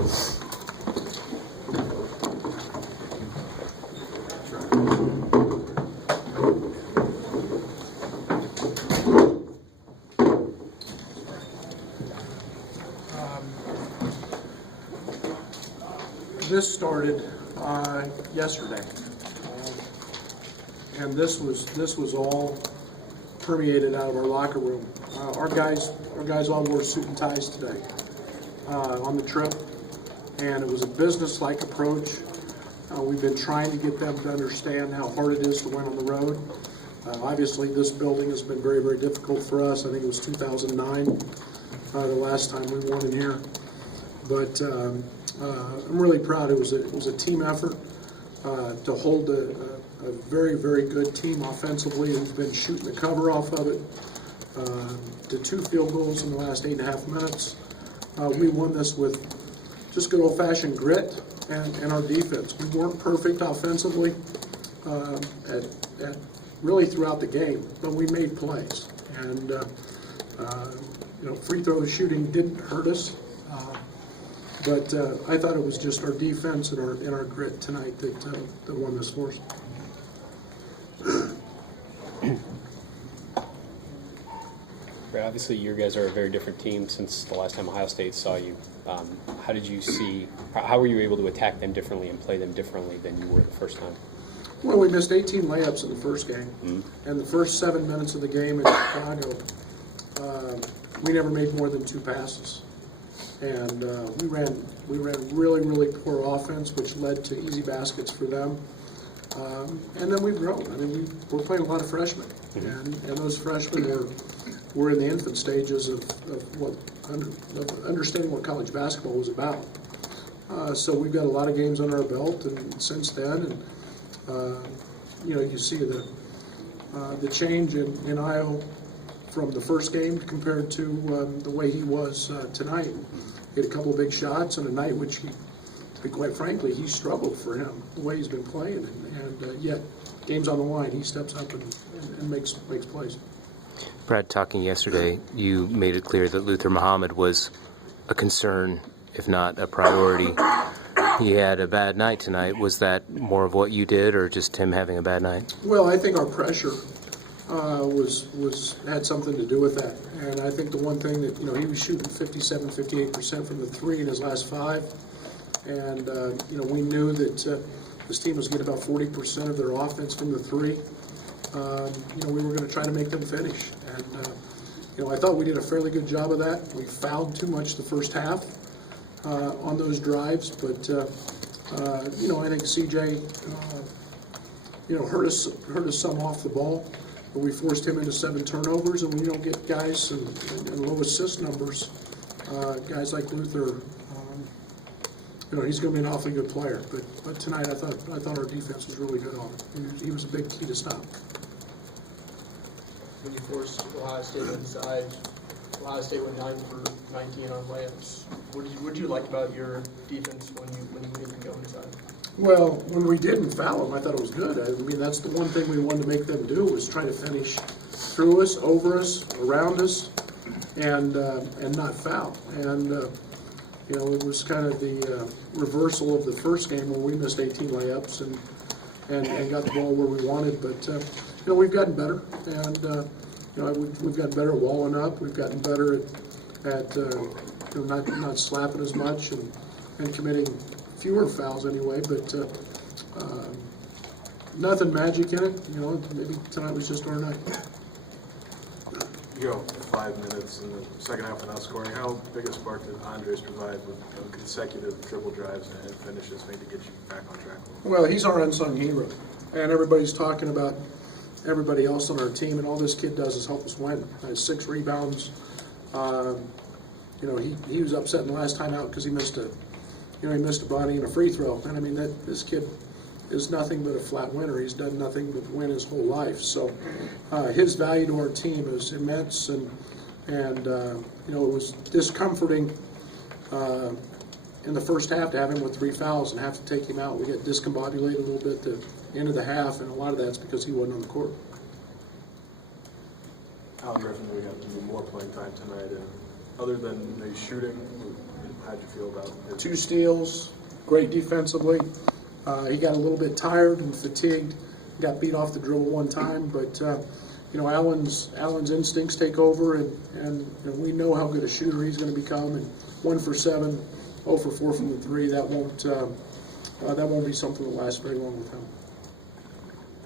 This started yesterday, and this was all permeated out of our locker room. Our guys all wore suit and ties today on the trip, and it was a business-like approach. We've been trying to get them to understand how hard it is to win on the road. Obviously, this building has been very, very difficult for us. I think it was 2009 the last time we won in here, but I'm really proud. It was a team effort to hold a very, very good team offensively. We've been shooting the cover off of it. To 2 field goals in the last 8.5 minutes. We won this with just good old-fashioned grit and our defense. We weren't perfect offensively at really throughout the game, but we made plays. And free throw shooting didn't hurt us. But I thought it was just our defense and our grit tonight that won this for us. Obviously, you guys are a very different team since the last time Ohio State saw you. How were you able to attack them differently and play them differently than you were the first time? Well, we missed 18 layups in the first game. And the first 7 minutes of the game in Chicago, we never made more than 2 passes. And we ran really, really poor offense, which led to easy baskets for them. And then we've grown. I mean, we're playing a lot of freshmen, and those freshmen were in the infant stages of understanding what college basketball was about. So we've got a lot of games under our belt, and since then, and you see the change in Io from the first game compared to the way he was tonight. He had a couple of big shots on a night which, quite frankly, he struggled for him, the way he's been playing. And yet, game's on the line, he steps up and makes plays. Brad, talking yesterday, you made it clear that Luther Muhammad was a concern, if not a priority. He had a bad night tonight. Was that more of what you did, or just him having a bad night? Well, I think our pressure had something to do with that. And I think the one thing that, he was shooting 57, 58% from the 3 in his last 5. And, we knew that this team was getting about 40% of their offense from the 3. We were going to try to make them finish. And, I thought we did a fairly good job of that. We fouled too much the first half on those drives. But, I think CJ, hurt us some off the ball. But we forced him into 7 turnovers, and when you don't get guys and low assist numbers, guys like Luther, he's going to be an awfully good player. But tonight, I thought our defense was really good on him. He was a big key to stop. When you forced Ohio State inside, Ohio State went 9 for 19 on layups. What did you like about your defense when you made them go inside? Well, when we didn't foul them, I thought it was good. I mean, that's the one thing we wanted to make them do, was try to finish through us, over us, around us, and not foul. And it was kind of the reversal of the first game where we missed 18 layups and got the ball where we wanted. But we've gotten better, and we've gotten better at walling up. We've gotten better at not slapping as much and committing fewer fouls anyway, but nothing magic in it. Maybe tonight was just our night. You go 5 minutes in the second half without scoring. How big a spark did Andres provide with consecutive triple drives and finishes made to get you back on track? Well, he's our unsung hero, and everybody's talking about everybody else on our team, and all this kid does is help us win. 6 rebounds. He was upset in the last time out because he missed a body and a free throw. And I mean, this kid is nothing but a flat winner. He's done nothing but win his whole life. So his value to our team is immense, and it was discomforting in the first half to have him with 3 fouls and have to take him out. We got discombobulated a little bit at the end of the half, and a lot of that's because he wasn't on the court. Alan Griffin, we got more playing time tonight, and other than maybe shooting, how'd you feel about it? 2 steals, great defensively. He got a little bit tired and fatigued, got beat off the dribble one time, but Allen's instincts take over, and we know how good a shooter he's going to become. And 1 for 7, 0 for 4 from the 3. That won't be something that lasts very long with him.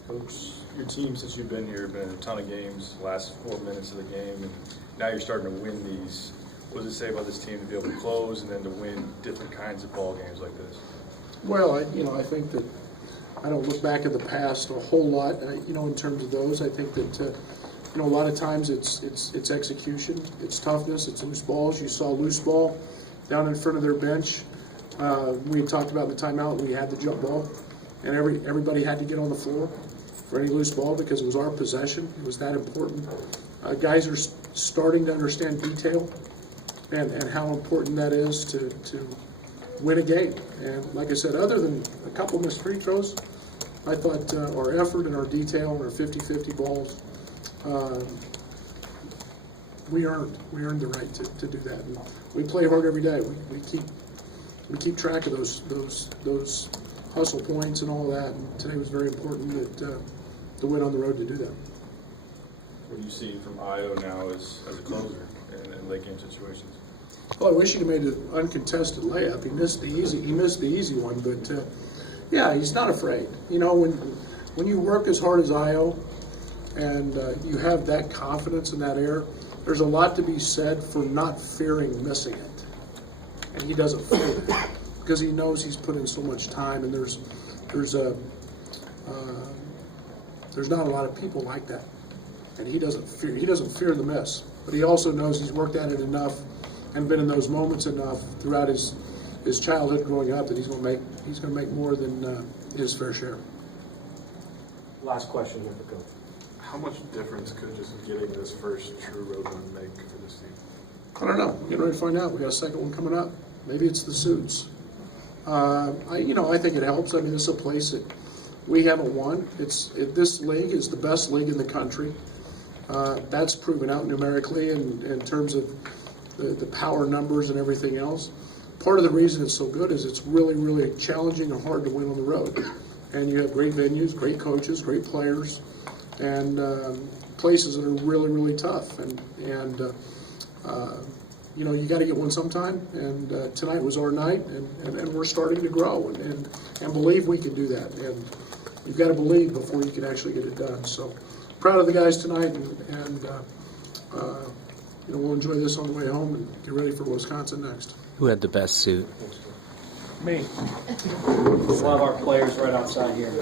Coach, your team, since you've been here, been in a ton of games, last 4 minutes of the game, and now you're starting to win these. What does it say about this team to be able to close and then to win different kinds of ball games like this? Well, I think that I don't look back at the past a whole lot, in terms of those. I think that, a lot of times it's execution, it's toughness, it's loose balls. You saw loose ball down in front of their bench. We had talked about the timeout. We had the jump ball, and everybody had to get on the floor for any loose ball because it was our possession. It was that important. Guys are starting to understand detail and how important that is to win a game. And like I said, other than a couple missed free throws, I thought our effort and our detail and our 50-50 balls, we earned the right to do that. And we play hard every day. We keep track of those hustle points and all that. And today was very important to win on the road to do that. What do you see from Io now as a closer in late game situations? Well, I wish he'd made an uncontested layup. He missed the easy one, but yeah, he's not afraid. When you work as hard as Io and you have that confidence in that air, there's a lot to be said for not fearing missing it. And he doesn't fear it because he knows he's put in so much time, and there's not a lot of people like that. And he doesn't fear the miss, but he also knows he's worked at it enough and been in those moments enough throughout his childhood growing up that he's going to make more than his fair share. Last question here for Coach. How much difference could just getting this first true road win make for this team? I don't know. We're getting ready to find out. We got a second one coming up. Maybe it's the suits. I think it helps. I mean, this is a place that we haven't won. This league is the best league in the country. That's proven out numerically in terms of the power numbers and everything else. Part of the reason it's so good is it's really, really challenging and hard to win on the road. And you have great venues, great coaches, great players, and places that are really, really tough. And you got to get one sometime. And tonight was our night, and we're starting to grow and believe we can do that. And you've got to believe before you can actually get it done. So proud of the guys tonight, and we'll enjoy this on the way home and get ready for Wisconsin next. Who had the best suit? Me. One of our players right outside here.